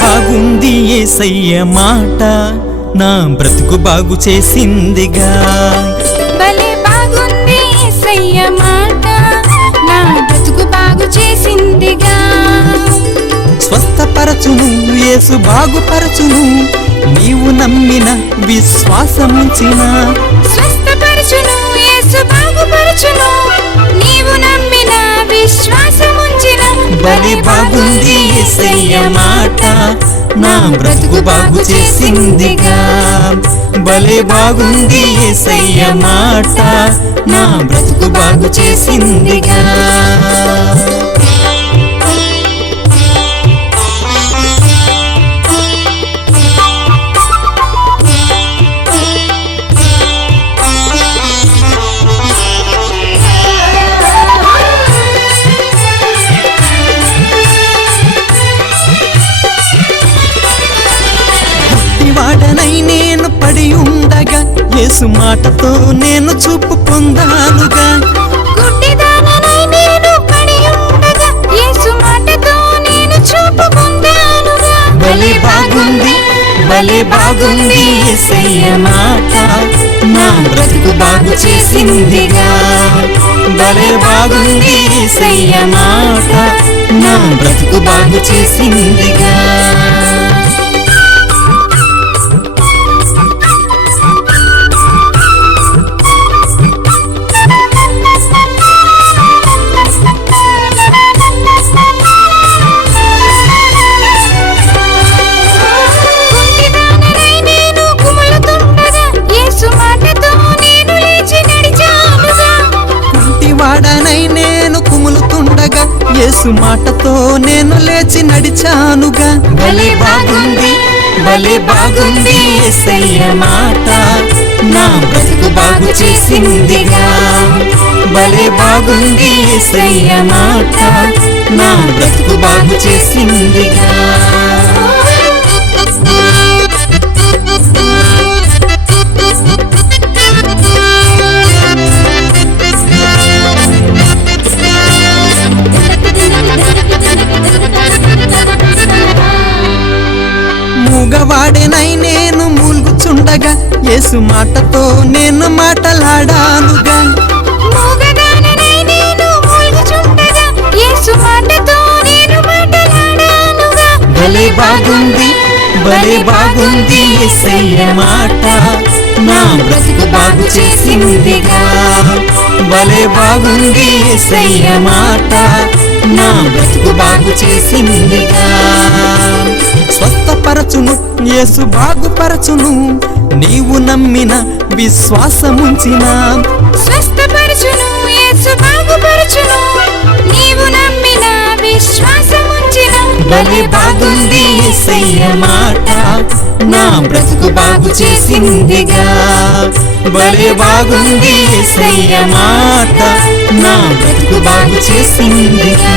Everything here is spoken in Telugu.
బాగుంది యేసయ్య మాట నా బ్రతుకు బాగు చేసిందిగా భలే బాగుంది యేసయ్య మాట నా బ్రతుకు బాగు చేసిందిగా స్వస్థపరచును యేసు బాగుపరచును నీవు నమ్మిన విశ్వాసముంచిన స్వస్థపరచును యేసు బాగుపరచును నీవు నమ్మిన విశ్వాసముంచిన భలే బాగుంది యేసయ్య మాట నా బ్రతుకు బాగు చేసిందిగా భలే బాగుంది యేసయ్య మాట నా బ్రతుకు బాగు చేసిందిగా వాడనై నేను పడి ఉండగా యేసు మాటతో నేను చూపు పొందానుగా గుడ్డిదాననై నేను పడి ఉండగా యేసు మాటతో నేను చూపు పొందానుగా భలే బాగుంది యేసయ్య మాట నా బ్రతుకు బాగు చేసిందిగా భలే బాగుంది యేసయ్య మాట నా బ్రతుకు బాగు చేసిందిగా వాడనై నేను కుములుతుండగా యేసు మాటతో నేను లేచి నడిచానుగా భలే బాగుంది యేసయ్య మాట నా బ్రతుకు బాగు చేసిందిగా భలే బాగుంది యేసయ్య మాట నా బ్రతుకు బాగు చేసిందిగా మూగవాడెనై నేను మూల్గుచుండగా యేసు మాటతో నేను మాటలాడానుగా మూగదాననై నేను మూల్గుచుండగా యేసు మాటతో నేను మాటలాడానుగా భలే బాగుంది యేసయ్య మాట నా బ్రతుకు బాగు చేసిందిగా భలే బాగుంది యేసయ్య మాట నా బ్రతుకు బాగు చేసిందిగా స్వస్థపరచును యేసు బాగుపరచును నీవు నమ్మిన విశ్వాసముంచిన స్వస్థపరచును యేసు బాగుపరచును నీవు నమ్మిన విశ్వాసముంచిన భలే బాగుంది యేసయ్య మాట నా బ్రతుకు బాగు చేసిందిగా భలే బాగుంది యేసయ్య మాట నా బ్రతుకు బాగు చేసిందిగా